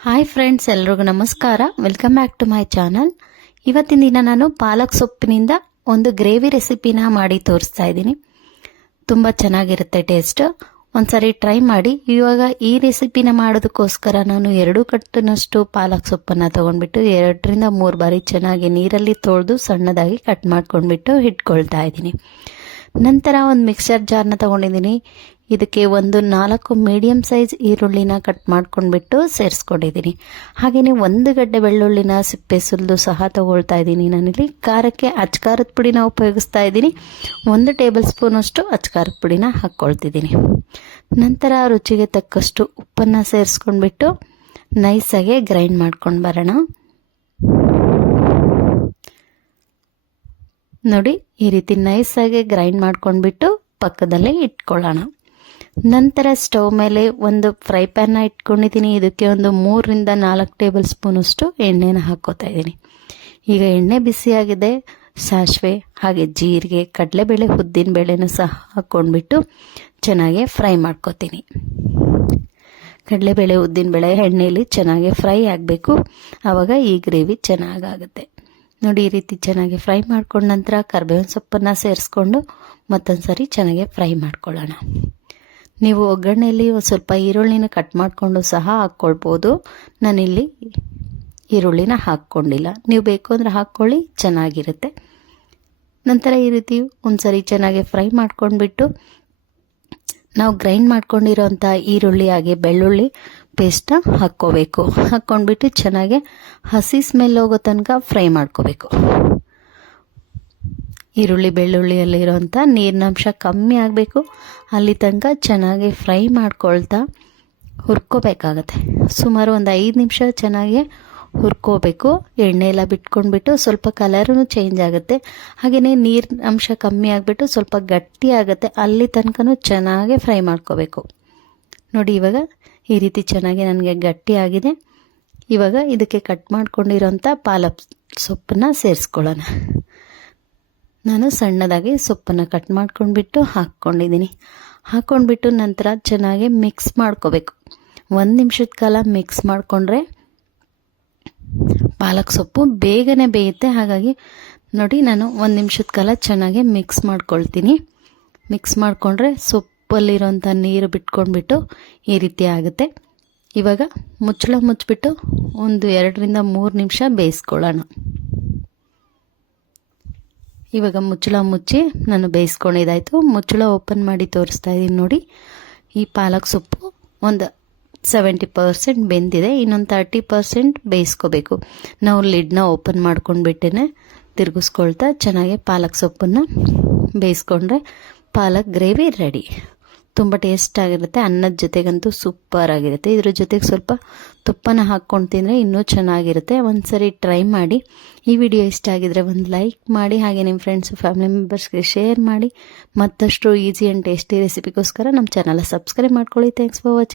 Hi friends, ಎಲ್ರಿಗೂ ನಮಸ್ಕಾರ. Welcome back to my channel. ಇವತ್ತಿನ ದಿನ ನಾನು ಪಾಲಕ್ ಸೊಪ್ಪಿನಿಂದ ಒಂದು ಗ್ರೇವಿ ರೆಸಿಪಿನ ಮಾಡಿ ತೋರಿಸ್ತಾ ಇದ್ದೀನಿ. ತುಂಬ ಚೆನ್ನಾಗಿರುತ್ತೆ ಟೇಸ್ಟ್. ಒಂದ್ಸರಿ ಟ್ರೈ ಮಾಡಿ. ಇವಾಗ ಈ ರೆಸಿಪಿನ ಮಾಡೋದಕ್ಕೋಸ್ಕರ ನಾನು 2 ಕಟ್ಟಿನಷ್ಟು ಪಾಲಕ್ ಸೊಪ್ಪನ್ನು ತೊಗೊಂಡ್ಬಿಟ್ಟು 2 ರಿಂದ 3 ಬಾರಿ ಚೆನ್ನಾಗಿ ನೀರಲ್ಲಿ ತೊಳೆದು ಸಣ್ಣದಾಗಿ ಕಟ್ ಮಾಡ್ಕೊಂಡ್ಬಿಟ್ಟು ಇಟ್ಕೊಳ್ತಾ ಇದ್ದೀನಿ. ನಂತರ ಒಂದು ಮಿಕ್ಸರ್ ಜಾರ್ನ ತೊಗೊಂಡಿದ್ದೀನಿ. ಇದಕ್ಕೆ ಒಂದು 4 ಮೀಡಿಯಂ ಸೈಜ್ ಈರುಳ್ಳಿನ ಕಟ್ ಮಾಡ್ಕೊಂಡ್ಬಿಟ್ಟು ಸೇರಿಸ್ಕೊಂಡಿದ್ದೀನಿ. ಹಾಗೆಯೇ 1 ಗಡ್ಡೆ ಬೆಳ್ಳುಳ್ಳಿನ ಸಿಪ್ಪೆ ಸುಲಿದು ಸಹ ತಗೊಳ್ತಾ ಇದ್ದೀನಿ. ನಾನಿಲ್ಲಿ ಖಾರಕ್ಕೆ ಅಚ್ಕಾರದ ಪುಡಿನ ಉಪಯೋಗಿಸ್ತಾ ಇದ್ದೀನಿ. 1 ಟೇಬಲ್ ಸ್ಪೂನಷ್ಟು ಅಚ್ಕಾರದ ಪುಡಿನ ಹಾಕ್ಕೊಳ್ತಿದ್ದೀನಿ. ನಂತರ ರುಚಿಗೆ ತಕ್ಕಷ್ಟು ಉಪ್ಪನ್ನು ಸೇರಿಸ್ಕೊಂಡ್ಬಿಟ್ಟು ನೈಸಾಗಿ ಗ್ರೈಂಡ್ ಮಾಡ್ಕೊಂಡು ಬರೋಣ. ನೋಡಿ, ಈ ರೀತಿ ನೈಸಾಗಿ ಗ್ರೈಂಡ್ ಮಾಡ್ಕೊಂಡ್ಬಿಟ್ಟು ಪಕ್ಕದಲ್ಲೇ ಇಟ್ಕೊಳ್ಳೋಣ. ನಂತರ ಸ್ಟವ್ ಮೇಲೆ ಒಂದು ಫ್ರೈ ಪ್ಯಾನ್ನ ಇಟ್ಕೊಂಡಿದ್ದೀನಿ. ಇದಕ್ಕೆ ಒಂದು 3 ರಿಂದ 4 ಟೇಬಲ್ ಸ್ಪೂನಷ್ಟು ಎಣ್ಣೆನ ಹಾಕ್ಕೋತಾ ಇದ್ದೀನಿ. ಈಗ ಎಣ್ಣೆ ಬಿಸಿಯಾಗಿದೆ. ಸಾಸಿವೆ ಹಾಗೆ ಜೀರಿಗೆ, ಕಡಲೆಬೇಳೆ, ಉದ್ದಿನ ಬೇಳೆನೂ ಸಹ ಹಾಕ್ಕೊಂಡ್ಬಿಟ್ಟು ಚೆನ್ನಾಗಿ ಫ್ರೈ ಮಾಡ್ಕೋತೀನಿ. ಕಡಲೆಬೇಳೆ, ಉದ್ದಿನಬೇಳೆ ಎಣ್ಣೆಯಲ್ಲಿ ಚೆನ್ನಾಗಿ ಫ್ರೈ ಆಗಬೇಕು. ಆವಾಗ ಈ ಗ್ರೇವಿ ಚೆನ್ನಾಗಾಗುತ್ತೆ. ನೋಡಿ, ಈ ರೀತಿ ಚೆನ್ನಾಗಿ ಫ್ರೈ ಮಾಡ್ಕೊಂಡ ನಂತರ ಕರಿಬೇವಿನ ಸೊಪ್ಪನ್ನು ಸೇರಿಸ್ಕೊಂಡು ಮತ್ತೊಂದು ಸರಿ ಚೆನ್ನಾಗಿ ಫ್ರೈ ಮಾಡ್ಕೊಳ್ಳೋಣ. ನೀವು ಒಗ್ಗರಣೆಯಲ್ಲಿ ಸ್ವಲ್ಪ ಈರುಳ್ಳಿನ ಕಟ್ ಮಾಡಿಕೊಂಡು ಸಹ ಹಾಕ್ಕೊಳ್ಬೋದು. ನಾನಿಲ್ಲಿ ಈರುಳ್ಳಿನ ಹಾಕ್ಕೊಂಡಿಲ್ಲ. ನೀವು ಬೇಕು ಅಂದರೆ ಹಾಕ್ಕೊಳ್ಳಿ, ಚೆನ್ನಾಗಿರುತ್ತೆ. ನಂತರ ಈ ರೀತಿ ಒಂದ್ಸರಿ ಚೆನ್ನಾಗಿ ಫ್ರೈ ಮಾಡ್ಕೊಂಡ್ಬಿಟ್ಟು ನಾವು ಗ್ರೈಂಡ್ ಮಾಡ್ಕೊಂಡಿರೋಂಥ ಈರುಳ್ಳಿ ಹಾಗೆ ಬೆಳ್ಳುಳ್ಳಿ ಪೇಸ್ಟ್ನ ಹಾಕ್ಕೋಬೇಕು. ಹಾಕ್ಕೊಂಡ್ಬಿಟ್ಟು ಚೆನ್ನಾಗಿ ಹಸಿ ಸ್ಮೆಲ್ ಹೋಗೋ ತನಕ ಫ್ರೈ ಮಾಡ್ಕೋಬೇಕು. ಈರುಳ್ಳಿ ಬೆಳ್ಳುಳ್ಳಿಯಲ್ಲಿರೋಂಥ ನೀರಿನಂಶ ಕಮ್ಮಿ ಆಗಬೇಕು. ಅಲ್ಲಿ ತನಕ ಚೆನ್ನಾಗಿ ಫ್ರೈ ಮಾಡ್ಕೊಳ್ತಾ ಹುರ್ಕೋಬೇಕಾಗತ್ತೆ. ಸುಮಾರು ಒಂದು 5 ನಿಮಿಷ ಚೆನ್ನಾಗಿ ಹುರ್ಕೋಬೇಕು. ಎಣ್ಣೆ ಎಲ್ಲ ಬಿಟ್ಕೊಂಡ್ಬಿಟ್ಟು ಸ್ವಲ್ಪ ಕಲರೂ ಚೇಂಜ್ ಆಗುತ್ತೆ. ಹಾಗೆಯೇ ನೀರಿನ ಅಂಶ ಕಮ್ಮಿ ಆಗಿಬಿಟ್ಟು ಸ್ವಲ್ಪ ಗಟ್ಟಿ ಆಗುತ್ತೆ. ಅಲ್ಲಿ ತನಕನೂ ಚೆನ್ನಾಗಿ ಫ್ರೈ ಮಾಡ್ಕೋಬೇಕು. ನೋಡಿ, ಇವಾಗ ಈ ರೀತಿ ಚೆನ್ನಾಗಿ ನನಗೆ ಗಟ್ಟಿ ಆಗಿದೆ. ಇವಾಗ ಇದಕ್ಕೆ ಕಟ್ ಮಾಡ್ಕೊಂಡಿರೋಂಥ ಪಾಲಕ್ ಸೊಪ್ಪನ್ನ ಸೇರಿಸ್ಕೊಳ್ಳೋಣ. ನಾನು ಸಣ್ಣದಾಗಿ ಸೊಪ್ಪನ್ನು ಕಟ್ ಮಾಡ್ಕೊಂಡ್ಬಿಟ್ಟು ಹಾಕ್ಕೊಂಡಿದ್ದೀನಿ. ಹಾಕ್ಕೊಂಡ್ಬಿಟ್ಟು ನಂತರ ಚೆನ್ನಾಗಿ ಮಿಕ್ಸ್ ಮಾಡ್ಕೋಬೇಕು. 1 ನಿಮಿಷದ ಕಾಲ ಮಿಕ್ಸ್ ಮಾಡಿಕೊಂಡ್ರೆ ಪಾಲಕ್ ಸೊಪ್ಪು ಬೇಗನೆ ಬೇಯುತ್ತೆ. ಹಾಗಾಗಿ ನೋಡಿ, ನಾನು 1 ನಿಮಿಷದ ಕಾಲ ಚೆನ್ನಾಗಿ ಮಿಕ್ಸ್ ಮಾಡ್ಕೊಳ್ತೀನಿ. ಮಿಕ್ಸ್ ಮಾಡಿಕೊಂಡ್ರೆ ಸೊಪ್ಪಲ್ಲಿರೋಂಥ ನೀರು ಬಿಟ್ಕೊಂಡ್ಬಿಟ್ಟು ಈ ರೀತಿ ಆಗುತ್ತೆ. ಇವಾಗ ಮುಚ್ಚಳ ಮುಚ್ಚಿಬಿಟ್ಟು ಒಂದು 2 ರಿಂದ 3 ನಿಮಿಷ ಬೇಯಿಸ್ಕೊಳ್ಳೋಣ. ಇವಾಗ ಮುಚ್ಚಳ ಮುಚ್ಚಿ ನಾನು ಬೇಯಿಸ್ಕೊಂಡಿದ್ದಾಯಿತು. ಮುಚ್ಚಳ ಓಪನ್ ಮಾಡಿ ತೋರಿಸ್ತಾ ಇದ್ದೀನಿ. ನೋಡಿ, ಈ ಪಾಲಕ್ ಸೊಪ್ಪು ಒಂದು 70% ಬೆಂದಿದೆ. ಇನ್ನೊಂದು 30% ಬೇಯಿಸ್ಕೋಬೇಕು. ನಾವು ಲಿಡ್ನ ಓಪನ್ ಮಾಡ್ಕೊಂಡ್ಬಿಟ್ಟೇ ತಿರುಗಿಸ್ಕೊಳ್ತಾ ಚೆನ್ನಾಗಿ ಪಾಲಕ್ ಸೊಪ್ಪನ್ನು ಬೇಯಿಸ್ಕೊಂಡ್ರೆ ಪಾಲಕ್ ಗ್ರೇವಿ ರೆಡಿ. ತುಂಬ ಟೇಸ್ಟ್ ಆಗಿರುತ್ತೆ. ಅನ್ನದ ಜೊತೆಗಂತೂ ಸೂಪರ್ ಆಗಿರುತ್ತೆ. ಇದ್ರ ಜೊತೆಗೆ ಸ್ವಲ್ಪ ತುಪ್ಪನ ಹಾಕ್ಕೊಂಡು ತಿಂದರೆ ಇನ್ನೂ ಚೆನ್ನಾಗಿರುತ್ತೆ. ಒಂದ್ಸರಿ ಟ್ರೈ ಮಾಡಿ. ಈ ವಿಡಿಯೋ ಇಷ್ಟ ಆಗಿದ್ರೆ ಒಂದು ಲೈಕ್ ಮಾಡಿ. ಹಾಗೆ ನಿಮ್ಮ ಫ್ರೆಂಡ್ಸು ಫ್ಯಾಮಿಲಿ ಮೆಂಬರ್ಸ್ಗೆ ಶೇರ್ ಮಾಡಿ. ಮತ್ತಷ್ಟು ಈಸಿ ಆ್ಯಂಡ್ ಟೇಸ್ಟಿ ರೆಸಿಪಿಗೋಸ್ಕರ ನಮ್ಮ ಚಾನಲ್ ಸಬ್ಸ್ಕ್ರೈಬ್ ಮಾಡ್ಕೊಳ್ಳಿ. Thanks for watching.